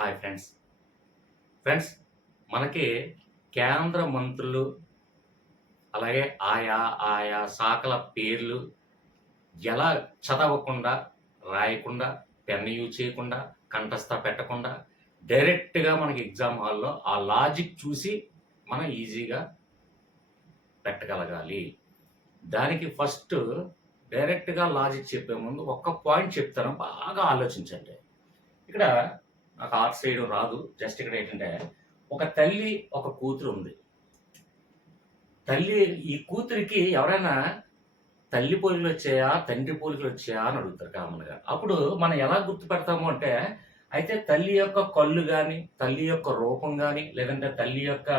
Hi friends. Friends, మనకి కేంద్ర మంత్రులు, అలాగే ఆయా ఆయా శాఖల పేర్లు ఎలా చదవకుండా, రాయకుండా, పెన్ యూజ్ చేయకుండా, కంఠస్థ పెట్టకుండా డైరెక్ట్‌గా మనకి ఎగ్జామ్ హాల్‌లో ఆ లాజిక్ చూసి మనం ఈజీగా పెట్టగలగాలి. దానికి ఫస్ట్ డైరెక్ట్‌గా లాజిక్ చెప్పే ముందు ఒక్క పాయింట్ చెప్తాను, బాగా ఆలోచించండి. ఇక్కడ నాకు ఆర్ట్స్ చేయడం రాదు. జస్ట్ ఇక్కడ ఏంటంటే, ఒక తల్లి, ఒక కూతురు ఉంది. తల్లి ఈ కూతురికి ఎవరైనా తల్లి పోలికలు వచ్చాయా, తండ్రి పోలికలు వచ్చాయా అని అడుగుతారు కామన్‌గా. అప్పుడు మనం ఎలా గుర్తుపెడతాము అంటే, అయితే తల్లి యొక్క కళ్ళు గాని, తల్లి యొక్క రూపం గాని, లేదంటే తల్లి యొక్క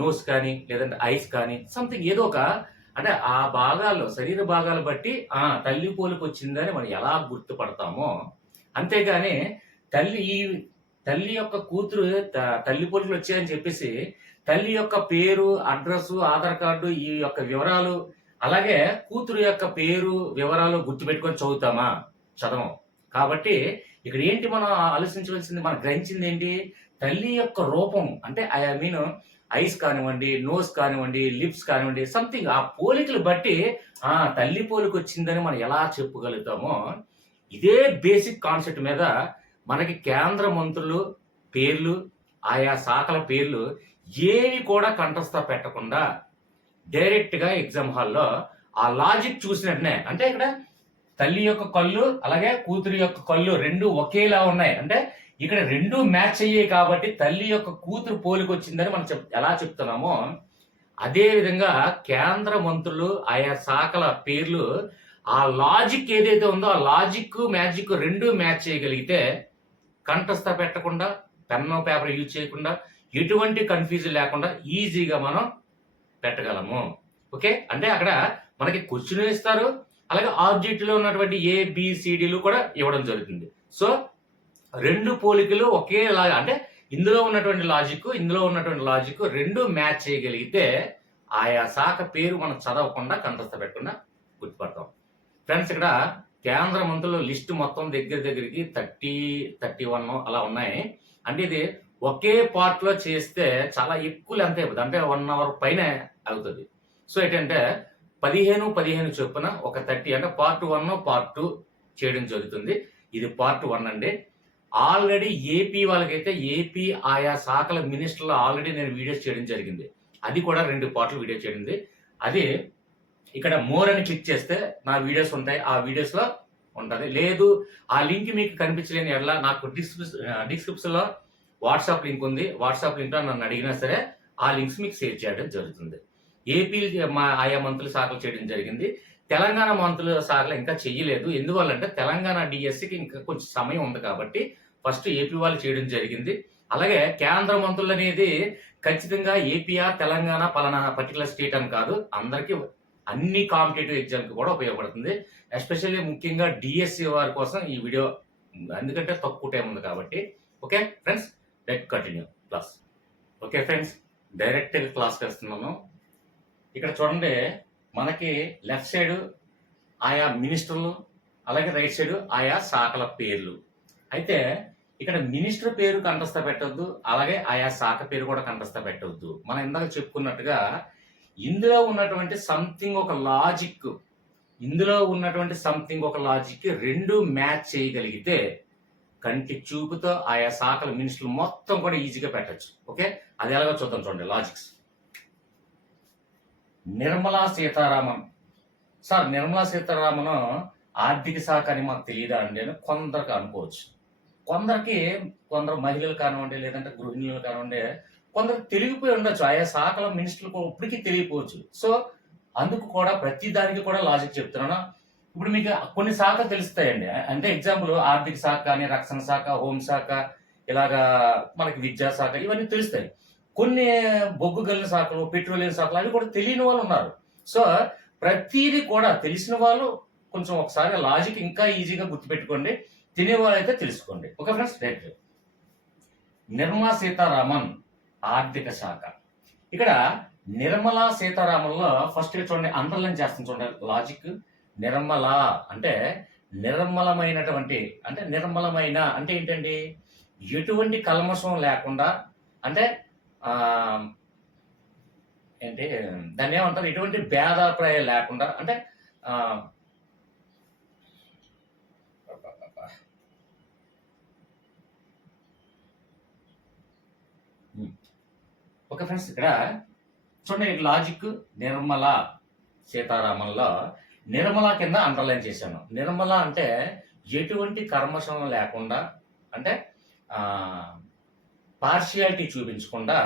నోస్ కానీ, లేదంటే ఐస్ కానీ, సంథింగ్ ఏదో ఒక అంటే ఆ భాగాల్లో శరీర భాగాలు బట్టి తల్లి పోలిక వచ్చిందని మనం ఎలా గుర్తుపడతామో, అంతేగాని తల్లి ఈ తల్లి యొక్క కూతురు తల్లి పోలికలు వచ్చాయని చెప్పేసి తల్లి యొక్క పేరు, అడ్రస్, ఆధార్ కార్డు ఈ యొక్క వివరాలు, అలాగే కూతురు యొక్క పేరు, వివరాలు గుర్తుపెట్టుకొని చదువుతామా? చదవం. కాబట్టి ఇక్కడ ఏంటి మనం ఆలోచించవలసింది, మనం గ్రహించింది ఏంటి? తల్లి యొక్క రూపం అంటే ఐ మీన్ ఐస్ కానివ్వండి, నోస్ కానివ్వండి, లిప్స్ కానివ్వండి, సంథింగ్ ఆ పోలికలు బట్టి తల్లి పోలిక వచ్చిందని మనం ఎలా చెప్పగలుగుతామో, ఇదే బేసిక్ కాన్సెప్ట్ మీద మనకి కేంద్ర మంత్రులు పేర్లు, ఆయా శాఖల పేర్లు ఏవి కూడా కంఠస్థ పెట్టకుండా డైరెక్ట్‌గా ఎగ్జామ్ హాల్‌లో ఆ లాజిక్ చూసినట్టునే, అంటే ఇక్కడ తల్లి యొక్క కళ్ళు, అలాగే కూతురు యొక్క కళ్ళు 2 ఒకేలా ఉన్నాయి. అంటే ఇక్కడ 2 మ్యాచ్ అయ్యాయి కాబట్టి తల్లి యొక్క కూతురు పోలికొచ్చిందని మనం ఎలా చెప్తున్నామో, అదే విధంగా కేంద్ర మంత్రులు, ఆయా శాఖల పేర్లు ఆ లాజిక్ ఏదైతే ఉందో ఆ లాజిక్, మ్యాజిక్ 2 మ్యాచ్ చేయగలిగితే కంఠస్థ పెట్టకుండా, పెన్ను పేపర్ యూజ్ చేయకుండా, ఎటువంటి కన్ఫ్యూజన్ లేకుండా ఈజీగా మనం పెట్టగలము. ఓకే, అంటే అక్కడ మనకి క్వశ్చన్ ఇస్తారు, అలాగే ఆబ్జెక్ట్ లో ఉన్నటువంటి ఏబిసిడీలు కూడా ఇవ్వడం జరుగుతుంది. సో 2 పోలికలు ఒకేలాగా, అంటే ఇందులో ఉన్నటువంటి లాజిక్, ఇందులో ఉన్నటువంటి లాజిక్ 2 మ్యాచ్ చేయగలిగితే ఆయా శాఖ పేరు మనం చదవకుండా, కంఠస్థ పెట్టకుండా గుర్తుపడతాం. ఫ్రెండ్స్, ఇక్కడ కేంద్ర మంత్రుల లిస్ట్ మొత్తం దగ్గరికి 31 అలా ఉన్నాయి. అంటే ఇది ఒకే పార్ట్ లో చేస్తే చాలా ఎక్కువ లెంత్ అయిపోతుంది, అంటే 1 అవర్ పైన అవుతుంది. సో ఏంటంటే 15 చొప్పున ఒక 30, అంటే పార్ట్ 1, పార్ట్ 2 చేయడం జరుగుతుంది. ఇది పార్ట్ 1 అండి. ఆల్రెడీ ఏపీ వాళ్ళకైతే ఏపీ ఆయా శాఖల మినిస్టర్లు ఆల్రెడీ నేను వీడియోస్ చేయడం జరిగింది. అది కూడా 2 పార్ట్లు వీడియో చేయడింది. అది ఇక్కడ మోర్ అని క్లిక్ చేస్తే నా వీడియోస్ ఉంటాయి, ఆ వీడియోస్ లో ఉంటది. లేదు ఆ లింక్ మీకు కనిపించలేని ఎట్లా, నాకు డిస్క్రిప్షన్ లో వాట్సాప్ లింక్ ఉంది. వాట్సాప్ లింక్ లో నన్ను అడిగినా సరే ఆ లింక్స్ మీకు షేర్ చేయడం జరుగుతుంది. ఏపీ ఆయా మంత్రుల శాఖలు చేయడం జరిగింది. తెలంగాణ మంత్రుల శాఖలు ఇంకా చెయ్యలేదు. ఎందువల్లంటే తెలంగాణ డిఎస్సికి ఇంకా కొంచెం సమయం ఉంది కాబట్టి ఫస్ట్ ఏపీ వాళ్ళు చేయడం జరిగింది. అలాగే కేంద్ర మంత్రులు అనేది ఖచ్చితంగా ఏపీఆ, తెలంగాణ, పలానా పర్టికులర్ స్టేట్ అని కాదు, అందరికీ అన్ని కాంపిటేటివ్ ఎగ్జామ్ కి కూడా ఉపయోగపడుతుంది. ఎస్పెషల్లీ ముఖ్యంగా డిఎస్సి వారి కోసం ఈ వీడియో, ఎందుకంటే తక్కువ టైం ఉంది కాబట్టి. Okay friends, let continue class. Okay friends, direct class చేస్తున్నాను. ఇక్కడ చూడండి, మనకి లెఫ్ట్ సైడ్ ఆయా మినిస్టర్లు, అలాగే రైట్ సైడ్ ఆయా శాఖల పేర్లు. అయితే ఇక్కడ మినిస్టర్ పేరు కంఠస్థ పెట్టవద్దు, అలాగే ఆయా శాఖ పేరు కూడా కంఠస్థ పెట్టవద్దు. మనం ఇందాక చెప్పుకున్నట్టుగా ఇందులో ఉన్నటువంటి సంథింగ్ ఒక లాజిక్, ఇందులో ఉన్నటువంటి సంథింగ్ ఒక లాజిక్ 2 మ్యాచ్ చేయగలిగితే కంటి చూపుతో ఆయా శాఖల మినిస్టర్లు మొత్తం కూడా ఈజీగా పెట్టచ్చు. ఓకే, అది ఎలాగో చూద్దాం. చూడండి లాజిక్స్. నిర్మలా సీతారామన్. సార్, నిర్మలా సీతారామన్ ఆర్థిక శాఖ అని మాకు తెలియదా అండి అని కొందరికి అనుకోవచ్చు. కొందరు మహిళలు కానివ్వండి, లేదంటే గృహిణులు కానివ్వండి, కొందరు తెలియపోయి ఉండొచ్చు, ఆయా శాఖల మినిస్టర్లకు ఇప్పటికీ తెలియపోవచ్చు. సో అందుకు కూడా ప్రతి దానికి కూడా లాజిక్ చెప్తున్నాను. ఇప్పుడు మీకు కొన్ని శాఖలు తెలుస్తాయండి. అంటే ఎగ్జాంపుల్ ఆర్థిక శాఖ కానీ, రక్షణ శాఖ, హోంశాఖ, ఇలాగా మనకి విద్యాశాఖ, ఇవన్నీ తెలుస్తాయి. కొన్ని బొగ్గు గల్లిన శాఖలు, పెట్రోలియం శాఖలు, అవి కూడా తెలియని వాళ్ళు ఉన్నారు. సో ప్రతిదీ కూడా తెలిసిన వాళ్ళు కొంచెం ఒకసారి లాజిక్ ఇంకా ఈజీగా గుర్తుపెట్టుకోండి, తినేవాళ్ళు అయితే తెలుసుకోండి. Okay friends, right. Nirmala Sitharaman ఆర్థిక శాఖ. ఇక్కడ నిర్మలా సీతారామన్లో ఫస్ట్ చూడండి, అండర్లైన్ చేస్తాను చూడండి లాజిక్. నిర్మల అంటే నిర్మలమైనటువంటి, అంటే నిర్మలమైన అంటే ఏంటండి, ఎటువంటి కల్మషం లేకుండా అంటే ఏంటి దాన్ని ఏమంటారు, ఎటువంటి భేదాభిప్రాయం లేకుండా అంటే ఓకే ఫ్రెండ్స్, ఇక్కడ చూడండి లాజిక్ నిర్మల సీతారామన్లో నిర్మల కింద అండర్లైన్ చేశాను. నిర్మల అంటే ఎటువంటి కర్మశం లేకుండా అంటే పార్షియాలిటీ చూపించకుండా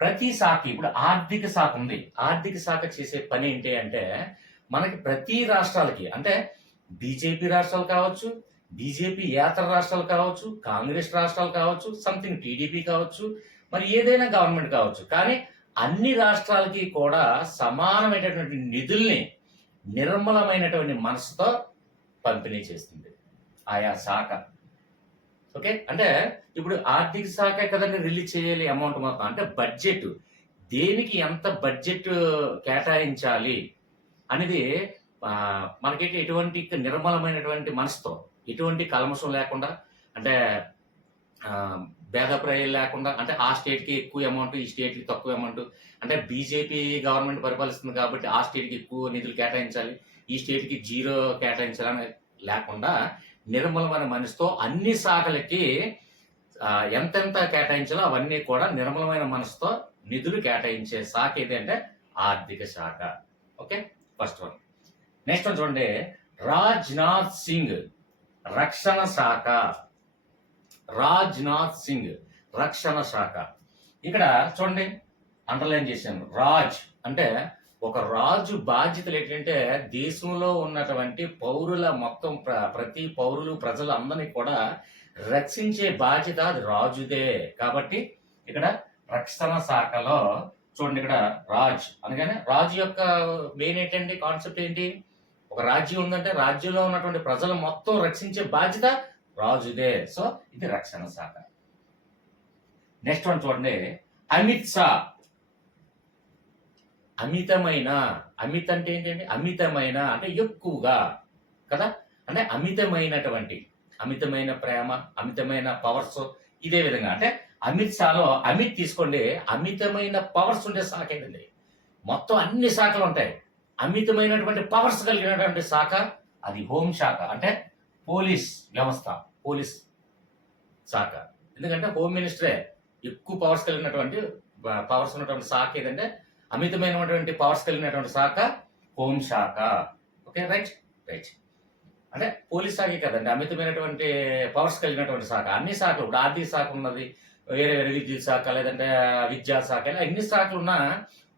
ప్రతి శాఖ, ఇప్పుడు ఆర్థిక శాఖ ఉంది, ఆర్థిక శాఖ చేసే పని ఏంటి అంటే మనకి ప్రతి రాష్ట్రాలకి అంటే బీజేపీ రాష్ట్రాలు కావచ్చు, బీజేపీ ఏతర రాష్ట్రాలు కావచ్చు, కాంగ్రెస్ రాష్ట్రాలు కావచ్చు, సంథింగ్ టీడీపీ కావచ్చు, మరి ఏదైనా గవర్నమెంట్ కావచ్చు, కానీ అన్ని రాష్ట్రాలకి కూడా సమానమైనటువంటి నిధుల్ని నిర్మలమైనటువంటి మనసుతో పంపిణీ చేస్తుంది ఆయా శాఖ. ఓకే, అంటే ఇప్పుడు ఆర్థిక శాఖ కదండి రిలీజ్ చేయాలి అమౌంట్ మొత్తం, అంటే బడ్జెట్ దేనికి ఎంత బడ్జెట్ కేటాయించాలి అనేది మనకి ఎటువంటి నిర్మలమైనటువంటి మనసుతో, ఎటువంటి కల్మషం లేకుండా, అంటే భేదాభిప్రాయాలు లేకుండా, అంటే ఆ స్టేట్కి ఎక్కువ అమౌంట్, ఈ స్టేట్కి తక్కువ అమౌంట్, అంటే బీజేపీ గవర్నమెంట్ పరిపాలిస్తుంది కాబట్టి ఆ స్టేట్కి ఎక్కువ నిధులు కేటాయించాలి, ఈ స్టేట్కి జీరో కేటాయించాలని లేకుండా నిర్మలమైన మనసుతో అన్ని శాఖలకి ఎంతెంత కేటాయించాలో అవన్నీ కూడా నిర్మలమైన మనసుతో నిధులు కేటాయించే శాఖ ఏదంటే ఆర్థిక శాఖ. Okay, first one. Next one చూడండి, రాజ్నాథ్ సింగ్ రక్షణ శాఖ. రాజ్నాథ్ సింగ్ రక్షణ శాఖ. ఇక్కడ చూడండి అండర్లైన్ చేశాను. రాజ్ అంటే ఒక రాజు బాధ్యతలు ఏంటంటే దేశంలో ఉన్నటువంటి పౌరుల మొత్తం ప్రతి పౌరులు ప్రజలు అందరినీ కూడా రక్షించే బాధ్యత అది రాజుదే. కాబట్టి ఇక్కడ రక్షణ శాఖలో చూడండి, ఇక్కడ రాజ్ అనగానే రాజు యొక్క మెయిన్ ఏంటండి కాన్సెప్ట్ ఏంటి, ఒక రాజ్యం ఉందంటే రాజ్యంలో ఉన్నటువంటి ప్రజలు మొత్తం రక్షించే బాధ్యత రాజుదే. సో ఇది రక్షణ శాఖ. నెక్స్ట్ వన్ చూడండి, అమిత్ షా. అమితమైన, అమిత్ అంటే ఏంటండి, అమితమైన అంటే ఎక్కువగా కదా, అంటే అమితమైనటువంటి, అమితమైన ప్రేమ, అమితమైన పవర్స్, ఇదే విధంగా అంటే అమిత్ షాలో అమిత్ తీసుకోండి, అమితమైన పవర్స్ ఉండే శాఖ ఏదండి, మొత్తం అన్ని శాఖలు ఉంటాయి, అమితమైనటువంటి పవర్స్ కలిగినటువంటి శాఖ అది హోంశాఖ, అంటే పోలీస్ వ్యవస్థ, పోలీస్ శాఖ. ఎందుకంటే హోమ్ మినిస్టరే ఎక్కువ పవర్స్ కలిగినటువంటి పవర్స్ ఉన్నటువంటి శాఖ ఏదంటే అమితమైనటువంటి పవర్స్ కలిగినటువంటి శాఖ హోంశాఖ. Okay, right right. అంటే పోలీస్ శాఖే కదండి అమితమైనటువంటి పవర్స్ కలిగినటువంటి శాఖ. అన్ని శాఖలు, ఇప్పుడు ఆర్థిక శాఖ ఉన్నది, వేరే వేరే విద్యుత్ శాఖ, లేదంటే విద్యాశాఖ, ఇలా ఎన్ని శాఖలు ఉన్నా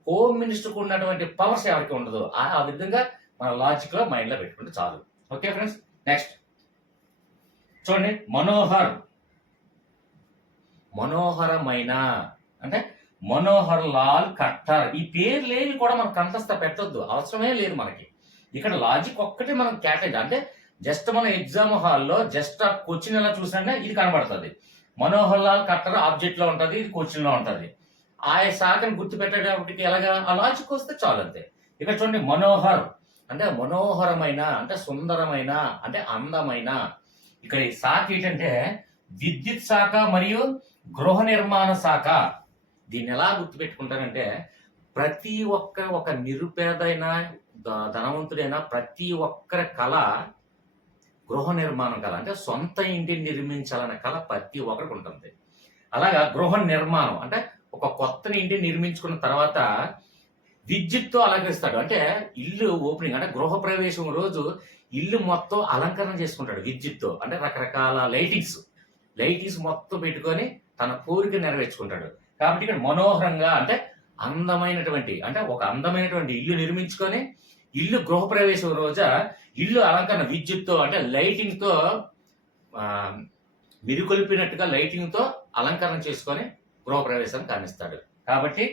హోమ్ మినిస్టర్కి ఉన్నటువంటి పవర్స్ ఎవరికి ఉండదు. ఆ విధంగా మన లాజిక్ లో మైండ్ లో పెట్టుకుంటే చాలు. ఓకే ఫ్రెండ్స్, నెక్స్ట్ చూడండి, మనోహర్. మనోహరమైన అంటే మనోహర్ లాల్ ఖట్టర్. ఈ పేర్లేవి కూడా మనం కంఠస్థ పెట్టొద్దు, అవసరమే లేదు మనకి. ఇక్కడ లాజిక్ ఒక్కటే మనం కేటాయించాలి. అంటే జస్ట్ మన ఎగ్జామ్ హాల్లో జస్ట్ ఆ క్వశ్చన్ ఎలా చూసినా ఇది కనబడుతుంది. మనోహర్ లాల్ ఖట్టర్ ఆబ్జెక్ట్ లో ఉంటది, ఇది క్వశ్చన్ లో ఉంటది. ఆ శాఖను గుర్తు పెట్టేటప్పటికి ఎలాగా ఆ లాజిక్ వస్తే చాలు, అంతే. ఇక్కడ చూడండి, మనోహర్ అంటే మనోహరమైన అంటే సుందరమైన అంటే అందమైన. ఇక్కడ ఈ శాఖ ఏంటంటే విద్యుత్ శాఖ మరియు గృహ నిర్మాణ శాఖ. దీన్ని ఎలా గుర్తుపెట్టుకుంటారంటే ప్రతి ఒక నిరుపేదైన ధనవంతుడైన ప్రతి ఒక్కరి కళ గృహ నిర్మాణం కళ, అంటే సొంత ఇంటిని నిర్మించాలనే కళ ప్రతి ఒక్కరికి ఉంటుంది. అలాగా గృహ నిర్మాణం అంటే ఒక కొత్త ఇంటిని నిర్మించుకున్న తర్వాత విద్యుత్తో అలంకరిస్తాడు. అంటే ఇల్లు ఓపెనింగ్ అంటే గృహ ప్రవేశం రోజు ఇల్లు మొత్తం అలంకరణ చేసుకుంటాడు విద్యుత్తో, అంటే రకరకాల లైటింగ్స్ మొత్తం పెట్టుకొని తన కోరిక నెరవేర్చుకుంటాడు. కాబట్టి ఇక్కడ మనోహరంగా అంటే అందమైనటువంటి, అంటే ఒక అందమైనటువంటి ఇల్లు నిర్మించుకొని ఇల్లు గృహప్రవేశం రోజు ఇల్లు అలంకరణ విద్యుత్తో అంటే లైటింగ్తో మిరుకొల్పినట్టుగా లైటింగ్తో అలంకరణ చేసుకొని గృహప్రవేశాన్ని కానిస్తాడు. కాబట్టి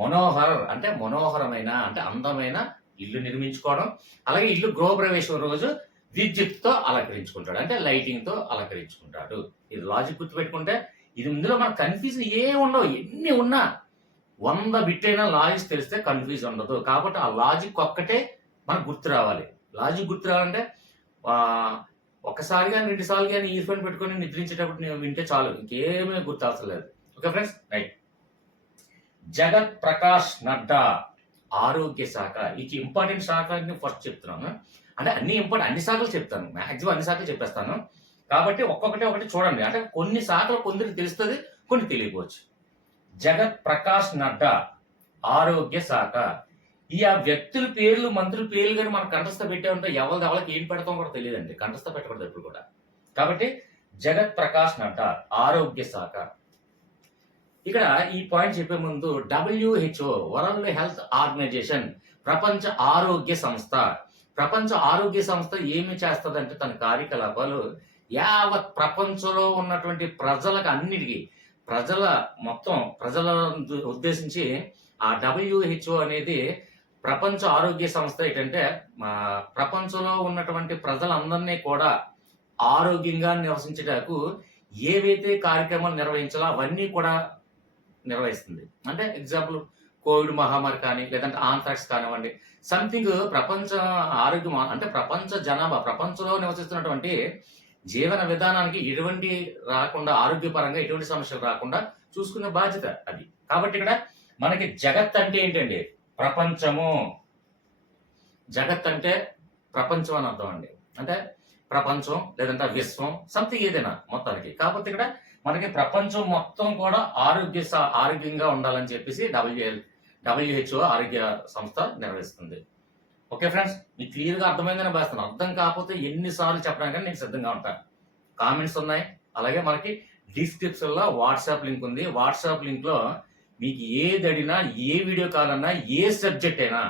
మనోహర్ అంటే మనోహరమైన అంటే అందమైన ఇల్లు నిర్మించుకోవడం, అలాగే ఇల్లు గృహప్రవేశం రోజు విద్యుత్తో అలంకరించుకుంటాడు, అంటే లైటింగ్తో అలంకరించుకుంటాడు. ఇది లాజిక్ గుర్తుపెట్టుకుంటే ఇది ఇందులో మనకు కన్ఫ్యూజన్ ఏమి ఉండవు. ఎన్ని ఉన్నా 100 బిట్టైనా లాజిక్ తెలిస్తే కన్ఫ్యూజ్ ఉండదు. కాబట్టి ఆ లాజిక్ ఒక్కటే మనకు గుర్తు రావాలి. లాజిక్ గుర్తు రావాలంటే ఒక్కసారి గాని, 2 సార్లు గాని ఇయర్ ఫోన్ పెట్టుకొని నిద్రించేటప్పుడు నేను వింటే చాలు. ఇంకేమీ గుర్తవసరం లేదు. Okay friends? రైట్. జగత్ ప్రకాష్ నడ్డా ఆరోగ్య శాఖ. ఈ ఇంపార్టెంట్ శాఖని ఫస్ట్ చెప్తున్నాను. అంటే అన్ని శాఖలు చెప్తాను. మాక్సిమం అన్ని శాఖలు చెప్పేస్తాను. కాబట్టి ఒకటి చూడండి. అంటే కొన్ని శాఖలు కొందరికి తెలుస్తది, కొన్ని తెలియకపోవచ్చు. జగత్ ప్రకాష్ నడ్డా ఆరోగ్య శాఖ. ఆ వ్యక్తుల పేర్లు, మంత్రుల పేర్లు గాని మనం కంఠస్థ పెట్టామంటే ఎవళ్ళకి ఏం పెడతాం కూడా తెలియదండి. కంఠస్థ పెట్టకూడదు ఎప్పుడు కూడా. కాబట్టి జగత్ ప్రకాష్ నడ్డా ఆరోగ్య శాఖ. ఇక్కడ ఈ పాయింట్ చెప్పే ముందు WHO వరల్డ్ హెల్త్ ఆర్గనైజేషన్, ప్రపంచ ఆరోగ్య సంస్థ. ప్రపంచ ఆరోగ్య సంస్థ ఏమి చేస్తదంటే తన కార్యకలాపాలు యావత్ ప్రపంచంలో ఉన్నటువంటి ప్రజలకు అన్నిటికీ ప్రజల ఉద్దేశించి ఆ WHO అనేది ప్రపంచ ఆరోగ్య సంస్థ ఏంటంటే ప్రపంచంలో ఉన్నటువంటి ప్రజలందరినీ కూడా ఆరోగ్యంగా నివసించటకు ఏవైతే కార్యక్రమాలు నిర్వహించాలో అవన్నీ కూడా నిర్వహిస్తుంది. అంటే ఎగ్జాంపుల్ కోవిడ్ మహమ్మారి కానీ, లేదంటే ఆంథ్రాక్స్ కానివ్వండి, సంథింగ్ ప్రపంచ ఆరోగ్యం అంటే ప్రపంచ జనాభా, ప్రపంచంలో నివసిస్తున్నటువంటి జీవన విధానానికి ఎటువంటి రాకుండా, ఆరోగ్యపరంగా ఎటువంటి సమస్యలు రాకుండా చూసుకునే బాధ్యత అది. కాబట్టి ఇక్కడ మనకి జగత్ అంటే ఏంటండి? ప్రపంచము. జగత్ అంటే ప్రపంచం అని అర్థం అండి. అంటే ప్రపంచం లేదంటే విశ్వం సంథింగ్ ఏదైనా మొత్తానికి. కాకపోతే ఇక్కడ మనకి ప్రపంచం మొత్తం కూడా ఆరోగ్యంగా ఉండాలని చెప్పేసి WHO ఆరోగ్య సంస్థ నిర్వహిస్తుంది. ఓకే ఫ్రెండ్స్, మీకు క్లియర్గా అర్థమైందని భావిస్తాను. అర్థం కాకపోతే ఎన్నిసార్లు చెప్పడానికి నేను సిద్ధంగా ఉంటాను. కామెంట్స్ ఉన్నాయి. అలాగే మనకి డిస్క్రిప్షన్లో వాట్సాప్ లింక్ ఉంది. వాట్సాప్ లింక్లో మీకు ఏది అడిగినా, ఏ వీడియో కాల్ అన్నా, ఏ సబ్జెక్ట్ అయినా,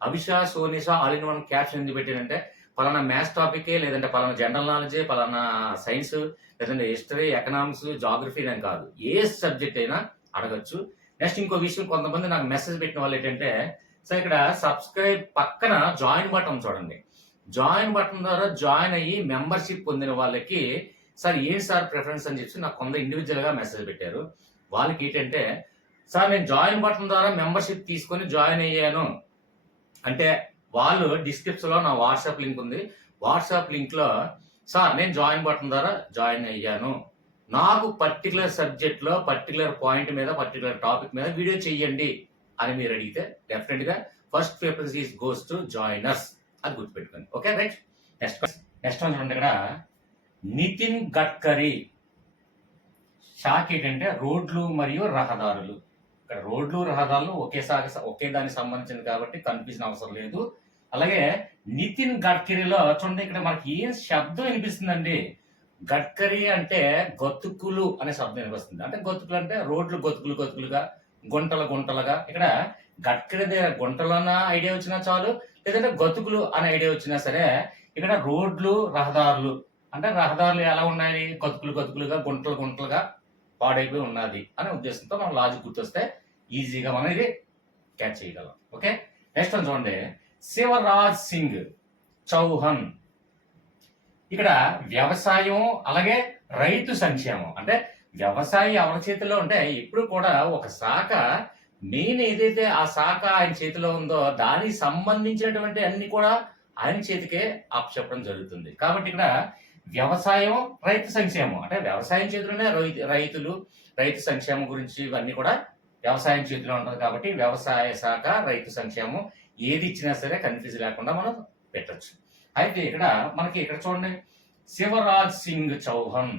అవిషా సోనిషా ఆల్ ఇన్ వన్ క్యాప్షన్ ఎందుకు పెట్టానంటే పలానా మ్యాథ్స్ టాపికే, లేదంటే పలానా జనరల్ నాలెడ్జ్, పలానా సైన్స్, లేదంటే హిస్టరీ, ఎకనామిక్స్, జాగ్రఫీ అని కాదు, ఏ సబ్జెక్ట్ అయినా అడగచ్చు. నెక్స్ట్ ఇంకో విషయం, కొంతమంది నాకు మెసేజ్ పెట్టిన వాళ్ళు ఏంటంటే, సో ఇక్కడ సబ్స్క్రైబ్ పక్కన జాయిన్ బటన్ చూడండి. జాయిన్ బటన్ ద్వారా జాయిన్ అయ్యి మెంబర్షిప్ పొందిన వాళ్ళకి సార్ ఏంటి సార్ ప్రిఫరెన్స్ అని చెప్పి నాకు కొంత ఇండివిజువల్గా మెసేజ్ పెట్టారు. వాళ్ళకి ఏంటంటే, సార్ నేను జాయిన్ బటన్ ద్వారా మెంబర్షిప్ తీసుకొని జాయిన్ అయ్యాను అంటే వాళ్ళు డిస్క్రిప్షన్లో నా వాట్సాప్ లింక్ ఉంది. వాట్సాప్ లింక్లో సార్ నేను జాయిన్ బటన్ ద్వారా జాయిన్ అయ్యాను, నాకు పర్టికులర్ సబ్జెక్ట్లో పర్టికులర్ పాయింట్ మీద పర్టికులర్ టాపిక్ మీద వీడియో చెయ్యండి అని మీరు అడిగితే డెఫినెట్గా first preference is goes to joiners. అది గుర్తుపెట్టుకోండి. Okay right. నెక్స్ట్ వన్ చూడండి. ఇక్కడ నితిన్ గడ్కరీ శాఖ ఏంటంటే రోడ్లు మరియు రహదారులు. ఇక్కడ రోడ్లు రహదారులు ఒకే దానికి సంబంధించింది కాబట్టి కన్ఫ్యూజన్ అవసరం లేదు. అలాగే నితిన్ గడ్కరీలో చూడండి, ఇక్కడ మనకి ఏం శబ్దం వినిపిస్తుందండి? గడ్కరీ అంటే గతుకులు అనే శబ్దం వినిపిస్తుంది. అంటే గతుకులు అంటే రోడ్లు గతుకులుగా, గుంటలుగా. ఇక్కడ గడ్కరీ దగ్గర గుంటలు అన్న ఐడియా వచ్చినా చాలు, లేదంటే గతుకులు అనే ఐడియా వచ్చినా సరే, ఇక్కడ రోడ్లు రహదారులు అంటే రహదారులు ఎలా ఉన్నాయి? గతుకులుగా, గుంటలుగా పాడైపోయి ఉన్నది అనే ఉద్దేశంతో మనం లాజిక్ గుర్తొస్తే ఈజీగా మనం ఇది క్యాచ్ చేయగలం. ఓకే, నెక్స్ట్ వన్ చూడండి. శివరాజ్ సింగ్ చౌహాన్. ఇక్కడ వ్యవసాయం అలాగే రైతు సంక్షేమం. అంటే వ్యవసాయం ఎవరి చేతిలో ఉంటే ఎప్పుడు కూడా ఒక శాఖ మెయిన్ ఏదైతే ఆ శాఖ ఆయన చేతిలో ఉందో దానికి సంబంధించినటువంటి అన్ని కూడా ఆయన చేతికే అప్పచెప్పడం జరుగుతుంది. కాబట్టి ఇక్కడ వ్యవసాయం రైతు సంక్షేమం అంటే వ్యవసాయం చేతిలోనే రైతు సంక్షేమం గురించి ఇవన్నీ కూడా వ్యవసాయం చేతిలో ఉంటుంది. కాబట్టి వ్యవసాయ శాఖ రైతు సంక్షేమం ఏది ఇచ్చినా సరే కన్ఫ్యూజ్ లేకుండా మనం పెట్టచ్చు. అయితే ఇక్కడ చూడండి, శివరాజ్ సింగ్ చౌహాన్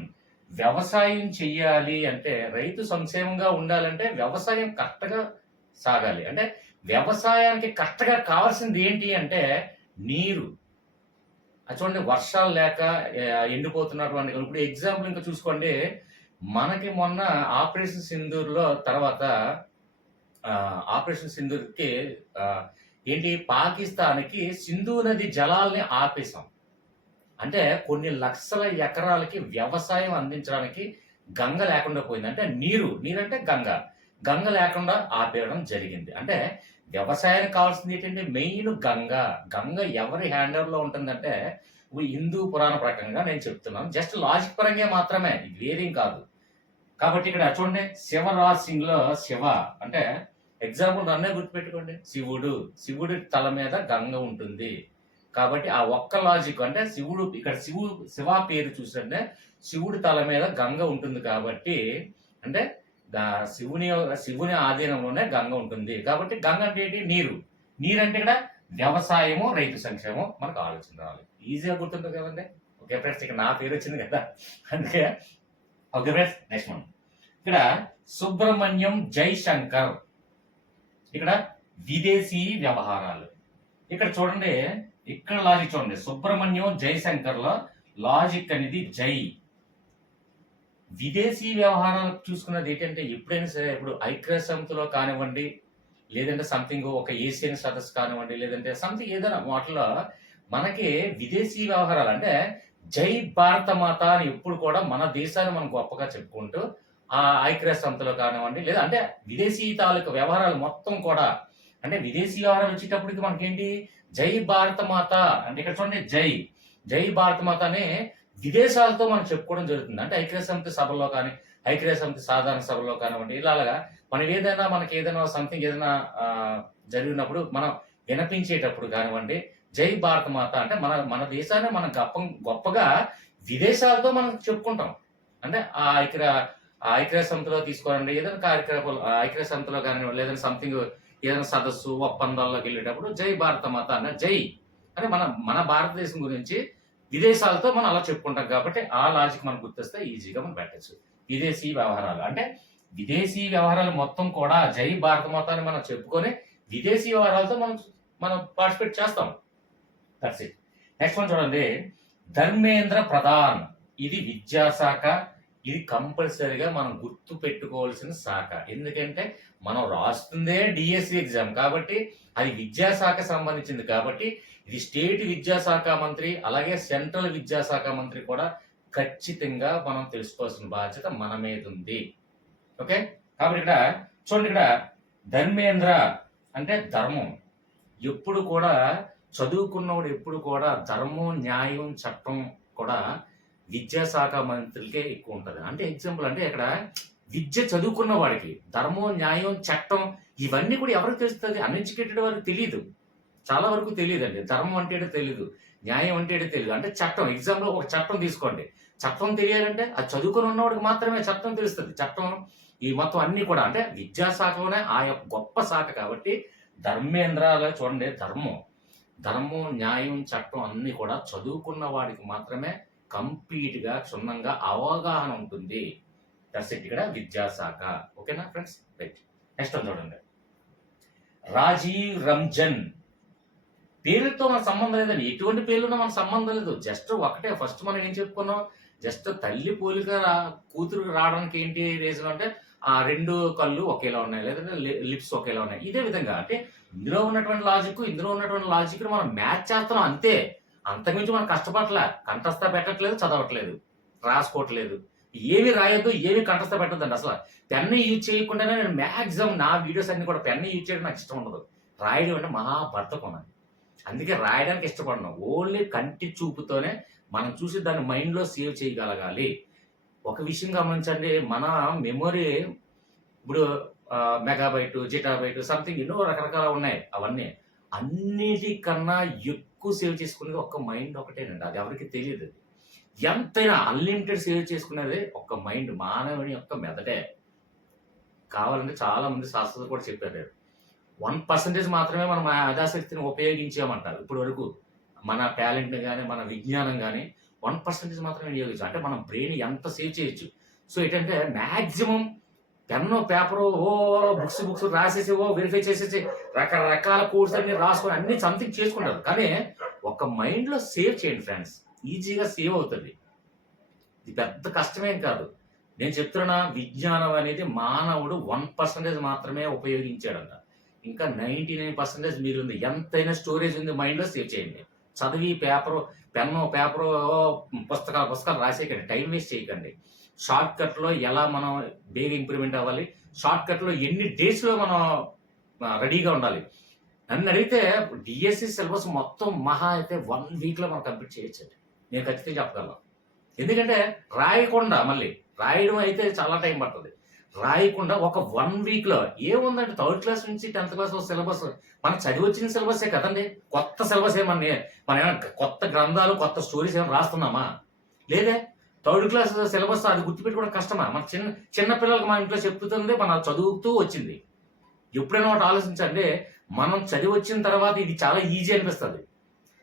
వ్యవసాయం చెయ్యాలి అంటే, రైతు సంక్షేమంగా ఉండాలంటే వ్యవసాయం కరెక్ట్గా సాగాలి. అంటే వ్యవసాయానికి కరెక్ట్గా కావాల్సింది ఏంటి అంటే నీరు. అది చూడండి, వర్షాలు లేక ఎండిపోతున్నటువంటి, ఇప్పుడు ఎగ్జాంపుల్ ఇంకా చూసుకోండి, మనకి మొన్న ఆపరేషన్ సింధూర్లో తర్వాత ఆపరేషన్ సింధూర్కి ఏంటి పాకిస్తాన్కి సింధు నది జలాల్ని ఆపేశాం. అంటే కొన్ని లక్షల ఎకరాలకి వ్యవసాయం అందించడానికి గంగ లేకుండా పోయింది. అంటే నీరంటే గంగ లేకుండా ఆపేయడం జరిగింది. అంటే వ్యవసాయానికి కావాల్సింది ఏంటంటే మెయిన్ గంగ ఎవరి హ్యాండర్లో ఉంటుందంటే హిందూ పురాణ ప్రకారంగా నేను చెప్తున్నాను, జస్ట్ లాజిక్ పరంగా మాత్రమే, ఇది వేరేం కాదు. కాబట్టి ఇక్కడ చూడండి, శివరాజ్ సింగ్ లో శివ అంటే ఎగ్జాంపుల్ నన్నే గుర్తుపెట్టుకోండి, శివుడు తల మీద గంగ ఉంటుంది. కాబట్టి ఆ ఒక్క లాజిక్ అంటే శివుడు ఇక్కడ శివ పేరు చూసంటే శివుడి తల మీద గంగ ఉంటుంది కాబట్టి అంటే శివుని ఆధీనంలోనే గంగ ఉంటుంది కాబట్టి గంగ అంటే ఏంటి? నీరు. నీరు అంటే ఇక్కడ వ్యవసాయము, రైతు సంక్షేమం మనకు ఆలోచన రావాలి. ఈజీగా గుర్తుంటుంది కదండి. ఓకే ఫ్రెండ్స్, ఇక్కడ నా పేరు వచ్చింది కదా అందుకే. ఓకే ఫ్రెండ్స్, నెక్స్ట్ మనం ఇక్కడ సుబ్రహ్మణ్యం జైశంకర్, ఇక్కడ విదేశీ వ్యవహారాలు. ఇక్కడ చూడండి, ఇక్కడ లాజిక్ చూడండి, సుబ్రహ్మణ్యం జైశంకర్ లో లాజిక్ అనేది జై. విదేశీ వ్యవహారాలు చూసుకున్నది ఏంటంటే ఎప్పుడైనా సరే, ఇప్పుడు ఐక్యరాజ్య సమితిలో కానివ్వండి, లేదంటే సంథింగ్ ఒక ఏషియన్ సదస్సు కానివ్వండి, లేదంటే సంథింగ్ ఏదైనా వాటిలో మనకి విదేశీ వ్యవహారాలు అంటే జై భారత మాత అని ఎప్పుడు కూడా మన దేశాన్ని మనం గొప్పగా చెప్పుకుంటూ ఆ ఐక్యరాజ్య సమితిలో కానివ్వండి, లేదా అంటే విదేశీ తాలూకు వ్యవహారాలు మొత్తం కూడా అంటే విదేశీ వ్యవహారాలు వచ్చేటప్పటికి మనకేంటి? జై భారత మాత అంటే ఇక్కడ చూడండి, జై భారత మాత అనే విదేశాలతో మనం చెప్పుకోవడం జరుగుతుంది. అంటే ఐక్యరాజ్య సమితి సభలో కానీ, ఐక్యరాజ్య సమితి సాధారణ సభలో కానివ్వండి, ఇలాగా మనం ఏదైనా మనకి ఏదైనా సంథింగ్ ఏదైనా జరిగినప్పుడు మనం వినిపించేటప్పుడు కానివ్వండి, జై భారత మాత అంటే మన దేశాన్ని మనం గొప్పగా విదేశాలతో మనం చెప్పుకుంటాం. అంటే ఆ ఐక్యరాజ్య సమితిలో తీసుకోవాలండి, ఏదైనా కార్యక్రమాలు ఐక్యరాజ్య సమితిలో కానివ్వండి, లేదంటే సంథింగ్ ఏదైనా సదస్సు ఒప్పందాల్లోకి వెళ్ళేటప్పుడు జై భారత మాత అన్న జై అంటే మన భారతదేశం గురించి విదేశాలతో మనం అలా చెప్పుకుంటాం. కాబట్టి ఆ లాజిక్ మనం గుర్తిస్తే ఈజీగా మనం పెట్టచ్చు. విదేశీ వ్యవహారాలు అంటే విదేశీ వ్యవహారాలు మొత్తం కూడా జై భారత మాత అని మనం చెప్పుకొని విదేశీ వ్యవహారాలతో మనం పార్టిసిపేట్ చేస్తాం. That's it. నెక్స్ట్ వన్ చూడండి, ధర్మేంద్ర ప్రధాన్. ఇది విద్యాశాఖ. ఇది కంపల్సరీగా మనం గుర్తు పెట్టుకోవాల్సిన శాఖ. ఎందుకంటే మనం రాస్తుందే డిఎస్సి ఎగ్జామ్ కాబట్టి అది విద్యాశాఖ సంబంధించింది కాబట్టి ఇది స్టేట్ విద్యాశాఖ మంత్రి అలాగే సెంట్రల్ విద్యాశాఖ మంత్రి కూడా ఖచ్చితంగా మనం తెలుసుకోవాల్సిన బాధ్యత మన మీద ఉంది. ఓకే, కాబట్టి ఇక్కడ చూడండి, ఇక్కడ ధర్మేంద్ర అంటే ధర్మం. ఎప్పుడు కూడా చదువుకున్నవాడు ఎప్పుడు కూడా ధర్మం, న్యాయం, చట్టం కూడా విద్యాశాఖ మంత్రులకే ఎక్కువ ఉంటుంది. అంటే ఎగ్జాంపుల్ అంటే ఇక్కడ విద్య చదువుకున్న వాడికి ధర్మం, న్యాయం, చట్టం ఇవన్నీ కూడా ఎవరికి తెలుస్తుంది? అన్ఎడ్యుకేటెడ్ వారికి తెలియదు, చాలా వరకు తెలియదండి. ధర్మం అంటే తెలియదు, న్యాయం అంటే తెలియదు. అంటే చట్టం, ఎగ్జాంపుల్ ఒక చట్టం తీసుకోండి, చట్టం తెలియాలంటే అది చదువుకుని ఉన్నవాడికి మాత్రమే చట్టం తెలుస్తుంది. చట్టం ఈ మొత్తం అన్ని కూడా అంటే విద్యాశాఖలోనే ఆ యొక్క గొప్ప శాఖ కాబట్టి ధర్మేంద్రాలు చూడండి, ధర్మం, న్యాయం, చట్టం అన్ని కూడా చదువుకున్న వాడికి మాత్రమే కంప్లీట్ గా క్షుణ్ణంగా అవగాహన ఉంటుంది. దట్స్ ఇట్, ఇక్కడ విద్యాశాఖ. ఓకేనా ఫ్రెండ్స్, రైట్. నెక్స్ట్ చూడండి, రాజీవ్ రంజన్. పేరుతో మన సంబంధం లేదండి, ఎటువంటి పేర్లున్నా మన సంబంధం లేదు. జస్ట్ ఒకటే, ఫస్ట్ మనం ఏం చెప్పుకున్నాం, జస్ట్ తల్లి పోలిక కూతురు రావడానికి ఏంటి రీజన్ అంటే ఆ రెండు కళ్ళు ఒకేలా ఉన్నాయి, లేదంటే లిప్స్ ఒకేలా ఉన్నాయి. ఇదే విధంగా అంటే ఇందులో ఉన్నటువంటి లాజిక్ మనం మ్యాచ్ చేస్తున్నాం అంతే. అంతకుమించి మనం కష్టపడలే, కంఠస్థ పెట్టట్లేదు, చదవట్లేదు, రాసుకోవట్లేదు, ఏమి రాయొద్దు, ఏమి కంఠస్థ పెట్టద్దండి. అసలు పెన్ను యూజ్ చేయకుండానే నేను మ్యాక్సిమం నా వీడియోస్ అన్ని కూడా పెన్ను యూజ్ చేయడం నాకు ఇష్టం ఉండదు. రాయడం అంటే మహాబద్ధకం, అందుకే రాయడానికి ఇష్టపడను. ఓన్లీ కంటి చూపుతోనే మనం చూసి దాన్ని మైండ్లో సేవ్ చేయగలగాలి. ఒక విషయం గమనించండి, మన మెమొరీ ఇప్పుడు మెగాబైట్, జిటాబైట్ సంథింగ్ ఎన్నో రకరకాల ఉన్నాయి. అవన్నీ అన్నిటికన్నా ఎక్కువ సేవ్ చేసుకునేది ఒక్క మైండ్ ఒకటేనండి. అది ఎవరికి తెలియదు. ఎంతైనా అన్లిమిటెడ్ సేవ్ చేసుకునేది ఒక్క మైండ్, మానవుని యొక్క మెదడే. కావాలంటే చాలా మంది శాస్త్రజ్ఞులు కూడా చెప్పారు, 1% మాత్రమే మనం మేధాశక్తిని ఉపయోగించామంటారు. ఇప్పటి వరకు మన టాలెంట్ని కానీ మన విజ్ఞానం కానీ 1% మాత్రమే వినియోగించాం. అంటే మనం బ్రెయిన్ ఎంత సేవ్ చేయొచ్చు. సో ఏంటంటే మ్యాక్సిమం పెన్ను, పేపరు, బుక్స్ రాసేసి వెరిఫై చేసేసి రకరకాల కోర్స్ అన్ని రాసుకొని అన్ని సంథింగ్ చేసుకుంటారు. కానీ ఒక మైండ్లో సేవ్ చేయండి ఫ్రెండ్స్, ఈజీగా సేవ్ అవుతుంది. ఇది పెద్ద కష్టమేం కాదు. నేను చెప్తున్నా, విజ్ఞానం అనేది మానవుడు 1% మాత్రమే ఉపయోగించాడంట. ఇంకా 99% మిగిలింది. ఎంతైనా స్టోరేజ్ ఉంది, మైండ్లో సేవ్ చేయండి. చదివి పెన్ను, పేపరు, పుస్తకాలు రాసేయకండి, టైం వేస్ట్ చేయకండి. షార్ట్ కట్లో ఎలా మనం బేగ ఇంప్రూవ్మెంట్ అవ్వాలి, షార్ట్ కట్లో ఎన్ని డేస్లో మనం రెడీగా ఉండాలి. నన్ను అడిగితే డిఎస్సి సిలబస్ మొత్తం మహా అయితే 1 వీక్లో మనం కంప్లీట్ చేయొచ్చండి, నేను ఖచ్చితంగా చెప్పగలను. ఎందుకంటే రాయకుండా మళ్ళీ రాయడం అయితే చాలా టైం పడుతుంది. రాయకుండా ఒక 1 వీక్‌లో ఏముందండి, థర్డ్ క్లాస్ నుంచి 10థ్ క్లాస్ సిలబస్ మనం చదివొచ్చిన సిలబసే కదండీ! కొత్త సిలబస్ మనమేమైనా కొత్త గ్రంథాలు, కొత్త స్టోరీస్ ఏమైనా రాస్తున్నామా? లేదే. థర్డ్ క్లాస్ సిలబస్ అది గుర్తుపెట్టుకోవడం కష్టమా? మన చిన్న చిన్న పిల్లలకి మన ఇంట్లో చెప్తుంది మనం చదువుతూ వచ్చింది. ఎప్పుడైనా ఒకటి ఆలోచించండి, మనం చదివొచ్చిన తర్వాత ఇది చాలా ఈజీ అనిపిస్తది.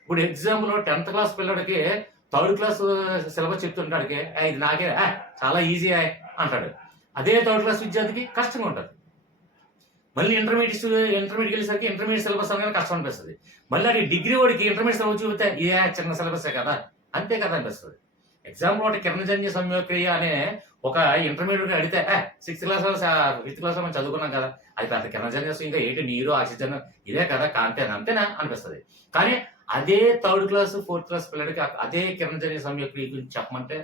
ఇప్పుడు ఎగ్జాంపుల్ 10థ్ క్లాస్ పిల్లోడికి థర్డ్ క్లాస్ సిలబస్ చెప్తుంటాడికి ఇది నాకే చాలా ఈజీ అంటాడు. అదే థర్డ్ క్లాస్ విద్యార్థికి కష్టంగా ఉంటది. మళ్ళీ ఇంటర్మీడియట్‌కి వెళ్ళేసరికి ఇంటర్మీడియట్ సిలబస్ అనగానే కష్టం అనిపిస్తది. మళ్ళీ ఆడికి డిగ్రీ వాడికి ఇంటర్మీడియట్ సిలబస్ చూపితే చిన్న సిలబసే కదా! అంతే కదా అనిపిస్తది. ఎగ్జాంపుల్ ఒకటి కిరణజన్య సంయోగక్రియ అనే ఒక ఇంటర్మీడియట్ అడిగితే 6థ్ క్లాస్, 5థ్ క్లాస్‌లో మనం చదువుకున్నాం కదా! అది పెద్ద కిరణజన్య ఇంకా ఏంటి నీరు, ఆక్సిజన్ ఇదే కదా అంతేనా అనిపిస్తది. కానీ అదే థర్డ్ క్లాస్, 4థ్ క్లాస్ పిల్లడికి అదే కిరణజన్య సంయోగక్రియ గురించి చెప్పమంటే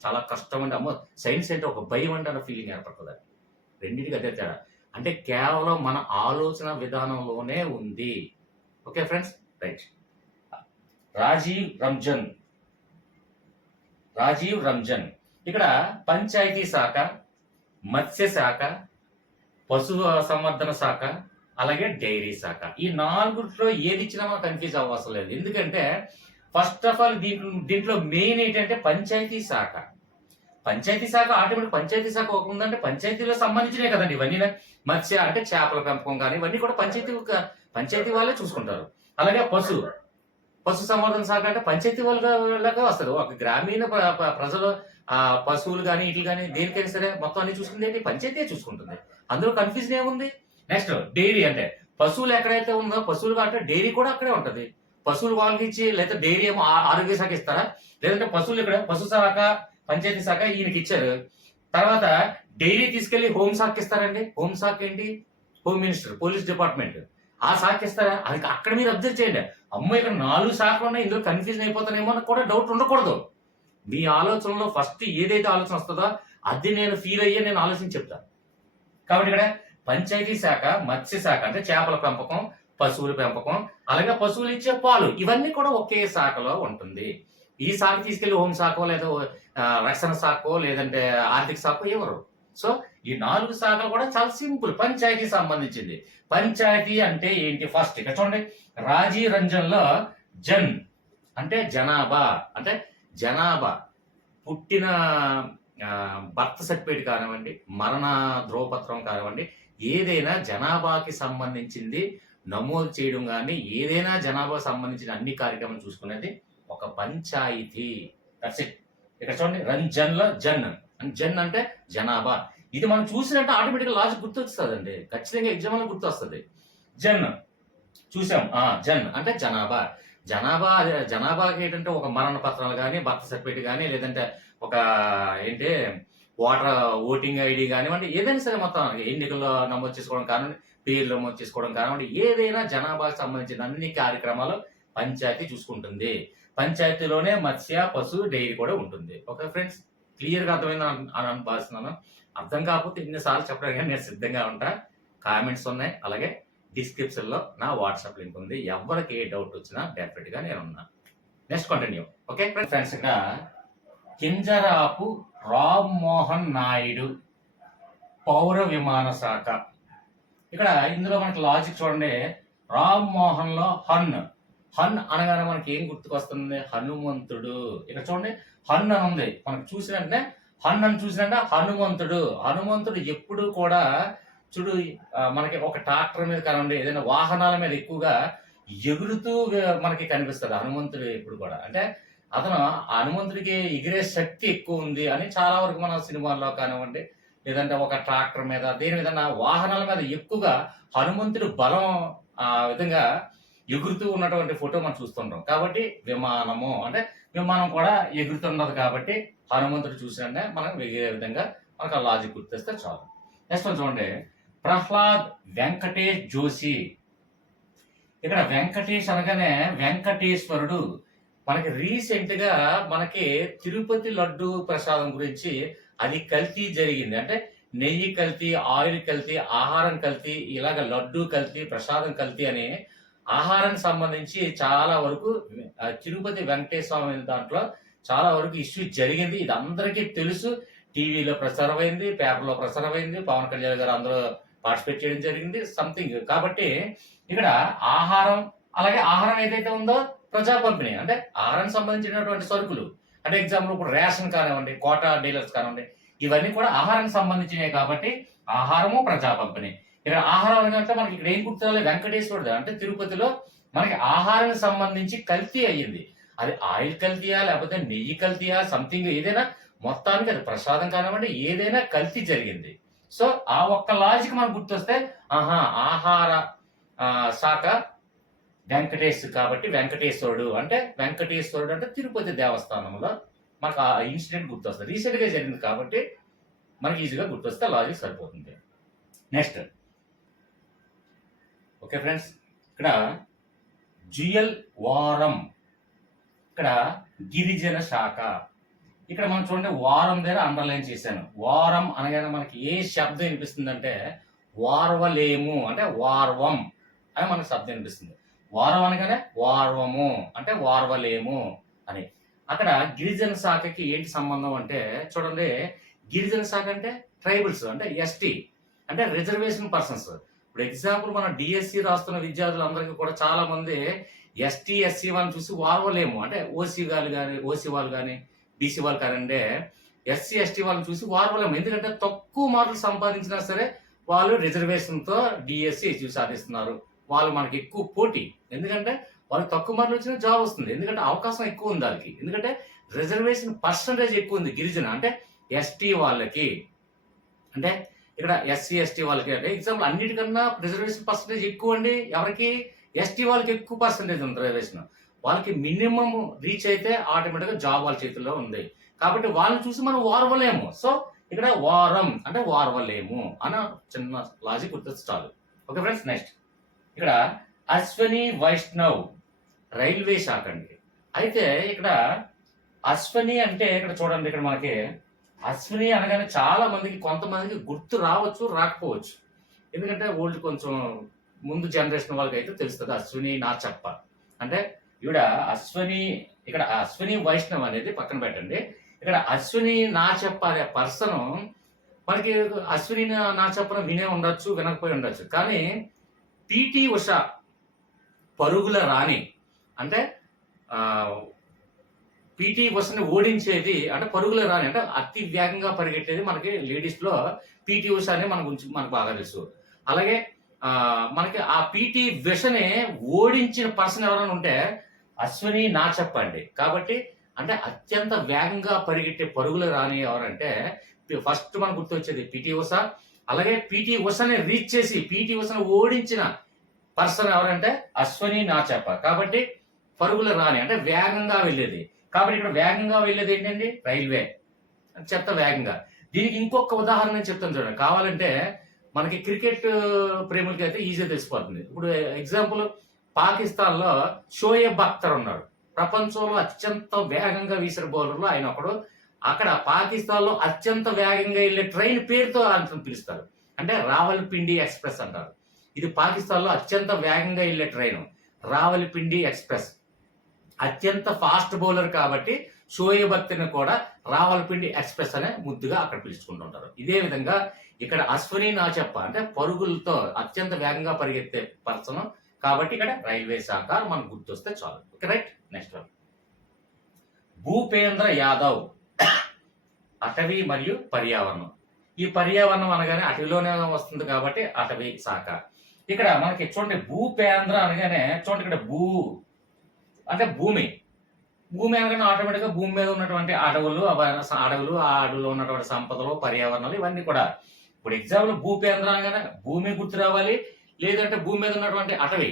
చాలా కష్టం అండి. అమ్మో! సైన్స్ అంటే ఒక భయం అంటే అన్న ఫీలింగ్ ఏర్పడుతదండి. రెండిటికి అదే తేడా. అంటే కేవలం మన ఆలోచన విధానంలోనే ఉంది. Okay friends, right. Rajiv Ranjan ఇక్కడ పంచాయతీ శాఖ, మత్స్య శాఖ, పశు సంవర్ధన శాఖ, అలాగే డైరీ శాఖ. ఈ 4 ఏది ఇచ్చినా మనం కన్ఫ్యూజ్ అవ్వవసరం లేదు. ఎందుకంటే ఫస్ట్ ఆఫ్ ఆల్ దీంట్లో మెయిన్ ఏంటంటే పంచాయతీ శాఖ. పంచాయతీ శాఖ ఆటోమేటిక్ పంచాయతీ శాఖ ఒక ఉందంటే పంచాయతీలో సంబంధించినే కదండి ఇవన్నీ. మత్స్య అంటే చేపల పెంపకం కానీ ఇవన్నీ కూడా పంచాయతీ వాళ్ళే చూసుకుంటారు. అలాగే పశు సంవర్ధన శాఖ అంటే పంచాయతీ వాళ్ళగా వస్తుంది. ఒక గ్రామీణ ప్రజలు పశువులు కానీ ఇట్లు కానీ దేనికైనా సరే మొత్తం అన్ని చూసుకుంది ఏంటి, పంచాయతీ చూసుకుంటుంది. అందులో కన్ఫ్యూజన్ ఏముంది. నెక్స్ట్ డైరీ అంటే పశువులు ఎక్కడైతే ఉందో పశువులు అంటే డైరీ కూడా అక్కడే ఉంటది. పశువులు వాళ్ళకి ఇచ్చి లేదా డైరీ ఏమో ఆరోగ్య శాఖ ఇస్తారా, లేదంటే పశువులు ఇక్కడ పశు శాఖ పంచాయతీ శాఖ ఈయనకి ఇచ్చారు. తర్వాత డైరీ తీసుకెళ్లి హోమ్ శాఖకి ఇస్తారండి. హోమ్ శాఖ ఏంటి, హోమ్ మినిస్టర్, పోలీస్ డిపార్ట్మెంట్ ఆ శాఖ ఇస్తారా? అది అక్కడ మీరు అబ్జర్వ్ చేయండి. అమ్మో ఇక్కడ 4 శాఖలు ఉన్నాయి, ఇందులో కన్ఫ్యూజన్ అయిపోతానేమో అని కూడా డౌట్ ఉండకూడదు. మీ ఆలోచనలో ఫస్ట్ ఏదైతే ఆలోచన వస్తుందో అది నేను ఫీల్ అయ్యే నేను ఆలోచన చెప్తాను. కాబట్టి ఇక్కడ పంచాయతీ శాఖ, మత్స్య శాఖ అంటే చేపల పెంపకం, పశువుల పెంపకం, అలాగే పశువులు ఇచ్చే పాలు ఇవన్నీ కూడా ఒకే శాఖలో ఉంటుంది. ఈ శాఖ తీసుకెళ్లి హోం శాఖో లేదా రక్షణ శాఖో లేదంటే ఆర్థిక శాఖో ఎవరు. సో ఈ 4 శాఖలు కూడా చాలా సింపుల్, పంచాయతీ సంబంధించింది. పంచాయతీ అంటే ఏంటి ఫస్ట్ ఇక్కడ చూడండి. రాజీవ్ రంజన్ లో జన్ అంటే జనాభా, అంటే జనాభా పుట్టిన బర్త్ సర్టిఫికేట్ కానివ్వండి, మరణ ధ్రువపత్రం కానివ్వండి, ఏదైనా జనాభాకి సంబంధించింది నమోదు చేయడం కానీ ఏదైనా జనాభా సంబంధించిన అన్ని కార్యక్రమాలు చూసుకునేది ఒక పంచాయతీ. That's it. ఇక్కడ చూడండి రంజన్ లో జన్ అంటే జనాభా. ఇది మనం చూసినట్టు ఆటోమేటిక్ లాజిక్ గుర్తొస్తుందండి, ఖచ్చితంగా ఎగ్జామ్ లో గుర్తొస్తుంది. జన్ చూసాం, జన్ అంటే జనాభా. జనాభాకి ఏంటంటే ఒక మరణ పత్రాలు కానీ, బర్త్ సర్టిఫికేట్ కానీ, లేదంటే ఒక ఏంటి ఓటింగ్ ఐడి కానివ్వండి, ఏదైనా సరే మొత్తం ఎన్నికల్లో నమోదు చేసుకోవడం కానివ్వండి, పేర్లు నమోదు చేసుకోవడం కానివ్వండి, ఏదైనా జనాభాకి సంబంధించిన అన్ని కార్యక్రమాలు పంచాయతీ చూసుకుంటుంది. పంచాయతీలోనే మత్స్య, పశు, డైరీ కూడా ఉంటుంది. ఓకే ఫ్రెండ్స్, క్లియర్ గా అర్థమైంది అని భావిస్తున్నాను. అర్థం కాకపోతే ఎన్నిసార్లు చెప్పడానికి నేను సిద్ధంగా ఉంటా. కామెంట్స్ ఉన్నాయి, అలాగే డిస్క్రిప్షన్ లో నా వాట్సాప్ లింక్ ఉంది. ఎవరికి ఏ డౌట్ వచ్చినా డెఫినెట్ గా నేను ఉన్నా. Next continue. ఓకే ఫ్రెండ్స్, ఇక్కడ కింజరాపు రామ్మోహన్ నాయుడు పౌర విమాన శాఖ. ఇక్కడ ఇందులో మనకి లాజిక్ చూడండి. రామ్మోహన్ లో హన్ అనగానే మనకి ఏం గుర్తుకొస్తుంది, హనుమంతుడు. ఇక్కడ చూడండి హన్ అని ఉంది, మనకు చూసినట్టే హన్ అని చూసినట్టే హనుమంతుడు ఎప్పుడు కూడా చూడు మనకి ఒక ట్రాక్టర్ మీద కానివ్వండి, ఏదైనా వాహనాల మీద ఎక్కువగా ఎగురుతూ మనకి కనిపిస్తుంది హనుమంతుడు ఎప్పుడు కూడా. అంటే అతను హనుమంతుడికి ఎగిరే శక్తి ఎక్కువ ఉంది అని చాలా వరకు మన సినిమాల్లో కానివ్వండి, లేదంటే ఒక ట్రాక్టర్ మీద దేని మీద వాహనాల మీద ఎక్కువగా హనుమంతుడు బలం ఆ విధంగా ఎగురుతూ ఉన్నటువంటి ఫోటో మనం చూస్తుంటాం. కాబట్టి విమానము అంటే విమానం కూడా ఎగురుతున్నది కాబట్టి హనుమంతుడు చూసినట్టే మనం ఎగిరే విధంగా మనకు ఆ లాజిక్ గుర్తిస్తే చాలు. నెక్స్ట్ చూడండి, ప్రహ్లాద్ వెంకటేష్ జోషి. ఇక్కడ వెంకటేష్ అనగానే వెంకటేశ్వరుడు. మనకి రీసెంట్ గా మనకి తిరుపతి లడ్డు ప్రసాదం గురించి అది కల్తీ జరిగింది. అంటే నెయ్యి కల్తీ, ఆయిల్ కల్తీ, ఆహారం కల్తీ, ఇలాగ లడ్డు కల్తీ, ప్రసాదం కల్తీ అని ఆహారానికి సంబంధించి చాలా వరకు తిరుపతి వెంకటేశ్వర స్వామి దాంట్లో చాలా వరకు ఇష్యూ జరిగింది. ఇది అందరికీ తెలుసు. టీవీలో ప్రసారమైంది, పేపర్‌లో ప్రసారమైంది. పవన్ కళ్యాణ్ గారు అందులో పార్టిసిపేట్ చేయడం జరిగింది. సంథింగ్ కాబట్టి ఇక్కడ ఆహారం, అలాగే ఆహారం ఏదైతే ఉందో ప్రజా పంపిణీ. అంటే ఆహారానికి సంబంధించినటువంటి సరుకులు. అంటే ఎగ్జాంపుల్ ఇప్పుడు రేషన్ కానివ్వండి, కోటా డీలర్స్ కానివ్వండి, ఇవన్నీ కూడా ఆహారానికి సంబంధించినవి కాబట్టి ఆహారము, ప్రజా పంపిణీ. ఇక్కడ ఆహారం అనగంటే మనకి ఇక్కడ ఏం గుర్తురాలి, వెంకటేశ్వరుడు అంటే తిరుపతిలో మనకి ఆహారానికి సంబంధించి కల్తీ అయ్యింది. అది ఆయిల్ కల్తీయా, లేకపోతే నెయ్యి కల్తీయా, సంథింగ్ ఏదైనా మొత్తానికి అది ప్రసాదం కానివ్వండి, ఏదైనా కల్తీ జరిగింది. సో ఆ ఒక్క లాజిక్ మనకు గుర్తొస్తే ఆహా ఆహార శాఖ వెంకటేష్ కాబట్టి వెంకటేశ్వరుడు అంటే తిరుపతి దేవస్థానంలో మనకు ఆ ఇన్సిడెంట్ గుర్తొస్తుంది. రీసెంట్ గా జరిగింది కాబట్టి మనకి ఈజీగా గుర్తొస్తే లాజిక్ సరిపోతుంది. నెక్స్ట్ ఓకే ఫ్రెండ్స్, ఇక్కడ జ్యుయల్ వారం, ఇక్కడ గిరిజన శాఖ. ఇక్కడ మనం చూడండి వారం దగ్గర అండర్లైన్ చేశాను. వారం అనగానే మనకి ఏ శబ్దం వినిపిస్తుందంటే వార్వలేము అంటే వార్వం అని మనకు శబ్దం వినిపిస్తుంది. వారం అనగానే వార్వము అంటే వార్వలేము అని. అక్కడ గిరిజన శాఖకి ఏంటి సంబంధం అంటే చూడండి, గిరిజన శాఖ అంటే ట్రైబల్స్ అంటే ఎస్టీ అంటే రిజర్వేషన్ పర్సన్స్. ఇప్పుడు ఎగ్జాంపుల్ మన డిఎస్సి రాస్తున్న విద్యార్థులందరికీ కూడా చాలా మంది ఎస్టీ ఎస్సీ వాళ్ళని చూసి వార్వలేము అంటే ఓసీ వాళ్ళు కానీ బీసీ వాళ్ళు కానంటే ఎస్సీ ఎస్టీ వాళ్ళని చూసి వార్వలేము. ఎందుకంటే తక్కువ మార్కులు సంపాదించినా సరే వాళ్ళు రిజర్వేషన్తో డిఎస్సి సాధిస్తున్నారు. వాళ్ళు మనకి ఎక్కువ పోటీ, ఎందుకంటే వాళ్ళకి తక్కువ మార్కులు వచ్చినా జాబ్ వస్తుంది. ఎందుకంటే అవకాశం ఎక్కువ ఉంది వాళ్ళకి, ఎందుకంటే రిజర్వేషన్ పర్సంటేజ్ ఎక్కువ ఉంది గిరిజన అంటే ఎస్టీ వాళ్ళకి. అంటే ఇక్కడ ఎస్సీ ఎస్టీ వాళ్ళకి అంటే ఎగ్జాంపుల్ అన్నిటికన్నా రిజర్వేషన్ పర్సంటేజ్ ఎక్కువ అండి. ఎవరికి? ఎస్టీ వాళ్ళకి ఎక్కువ పర్సంటేజ్ ఉంది రిజర్వేషన్. వాళ్ళకి మినిమం రీచ్ అయితే ఆటోమేటిక్గా జాబ్ వాళ్ళ చేతుల్లో ఉంది. కాబట్టి వాళ్ళని చూసి మనం వారవలేము. సో ఇక్కడ వారం అంటే వారవలేము అన్న చిన్న లాజిక్ గుర్తొచ్చి చాలు. ఓకే ఫ్రెండ్స్, నెక్స్ట్ ఇక్కడ అశ్వని వైష్ణవ్ రైల్వే శాఖ అండి. అయితే ఇక్కడ అశ్వని అంటే ఇక్కడ చూడండి, ఇక్కడ మనకి అశ్విని అనగానే చాలా మందికి కొంతమందికి గుర్తు రావచ్చు, రాకపోవచ్చు. ఎందుకంటే ఓల్డ్ కొంచెం ముందు జనరేషన్ వాళ్ళకి అయితే తెలుస్తుంది అశ్విని నాచప్ప అంటే ఈవిడ అశ్విని. ఇక్కడ అశ్విని వైష్ణవ్ అనేది పక్కన పెట్టండి. ఇక్కడ అశ్విని నాచప్ప అనే పర్సన్ మనకి అశ్విని నాచప్పను వినే ఉండొచ్చు, వినకపోయి ఉండొచ్చు. కానీ పిటి ఉష పరుగుల రాణి అంటే పిటి ఉషని ఓడించేది అంటే పరుగుల రాని అంటే అతి వేగంగా పరిగెట్టేది మనకి లేడీస్ లో పిటి ఉష అని మన గురించి మనకు బాగా తెలుసు. అలాగే మనకి ఆ పిటి ఉషని ఓడించిన పర్సన్ ఎవరైనా ఉంటే అశ్విని నాచప్ప అండి. కాబట్టి అంటే అత్యంత వేగంగా పరిగెట్టే పరుగుల రాని ఎవరంటే ఫస్ట్ మనకు గుర్తొచ్చేది పిటి ఉష. అలాగే పిటి ఉషని రీచ్ చేసి పిటి ఉషని ఓడించిన పర్సన్ ఎవరంటే అశ్విని నాచప్ప. కాబట్టి పరుగుల రాని అంటే వేగంగా వెళ్ళేది. కాబట్టి ఇక్కడ వేగంగా వెళ్ళేది ఏంటండి? రైల్వే చెప్తా వేగంగా. దీనికి ఇంకొక ఉదాహరణ నేను చెప్తాను చూడండి. కావాలంటే మనకి క్రికెట్ ప్రేములకి అయితే ఈజీగా తెలిసిపోతుంది. ఇప్పుడు ఎగ్జాంపుల్ పాకిస్తాన్ లో షోయబ్ అఖ్తర్ ఉన్నాడు. ప్రపంచంలో అత్యంత వేగంగా వీసిన బౌలర్లు ఆయన ఒకడు. అక్కడ పాకిస్తాన్ లో అత్యంత వేగంగా వెళ్ళే ట్రైన్ పేరుతో ఆయన పిలుస్తారు, అంటే రావల్పిండి ఎక్స్ప్రెస్ అంటారు. ఇది పాకిస్తాన్ లో అత్యంత వేగంగా వెళ్ళే ట్రైన్ రావల్పిండి ఎక్స్ప్రెస్. అత్యంత ఫాస్ట్ బౌలర్ కాబట్టి షోయబ్ అఖ్తర్ని కూడా రావల్పిండి ఎక్స్ప్రెస్ అనే ముద్దుగా అక్కడ పిలుచుకుంటుంటారు. ఇదే విధంగా ఇక్కడ అశ్విని నాచప్ప అంటే పరుగులతో అత్యంత వేగంగా పరిగెత్తే పర్సన్. కాబట్టి ఇక్కడ రైల్వే శాఖ మనకు గుర్తొస్తే చాలు. Okay right, next one Bhupendra Yadav అటవీ మరియు పర్యావరణం. ఈ పర్యావరణం అనగానే అటవీలోనే వస్తుంది కాబట్టి అటవీ శాఖ. ఇక్కడ మనకి చూడండి భూపేంద్ర అనగానే చూడండి ఇక్కడ భూ అంటే భూమి అనగానే ఆటోమేటిక్గా భూమి మీద ఉన్నటువంటి అడవులు ఆ అడవులో ఉన్నటువంటి సంపదలు, పర్యావరణాలు ఇవన్నీ కూడా. ఇప్పుడు ఎగ్జాంపుల్ భూపేంద్ర అనగానే భూమి గుర్తు రావాలి, లేదంటే భూమి మీద ఉన్నటువంటి అటవీ.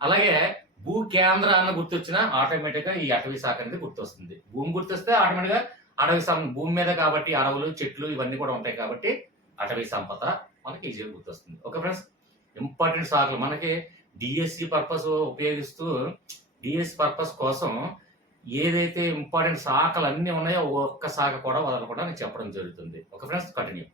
అలాగే భూ కేంద్ర అన్న గుర్తొచ్చినా ఆటోమేటిక్గా ఈ అటవీ శాఖ అనేది గుర్తొస్తుంది. భూమి గుర్తొస్తే ఆటోమేటిక్గా అటవీ భూమి మీద కాబట్టి అడవులు, చెట్లు ఇవన్నీ కూడా ఉంటాయి కాబట్టి అటవీ సంపద మనకి ఈజీగా గుర్తొస్తుంది. ఓకే ఫ్రెండ్స్, ఇంపార్టెంట్ శాఖలు మనకి డిఎస్సి పర్పస్ ఉపయోగిస్తూ డిఎస్సి పర్పస్ కోసం ఏదైతే ఇంపార్టెంట్ శాఖలు అన్నీ ఉన్నాయో ఒక్క శాఖ కూడా వదలకుండా నేను చెప్పడం జరుగుతుంది. Okay friends, continue.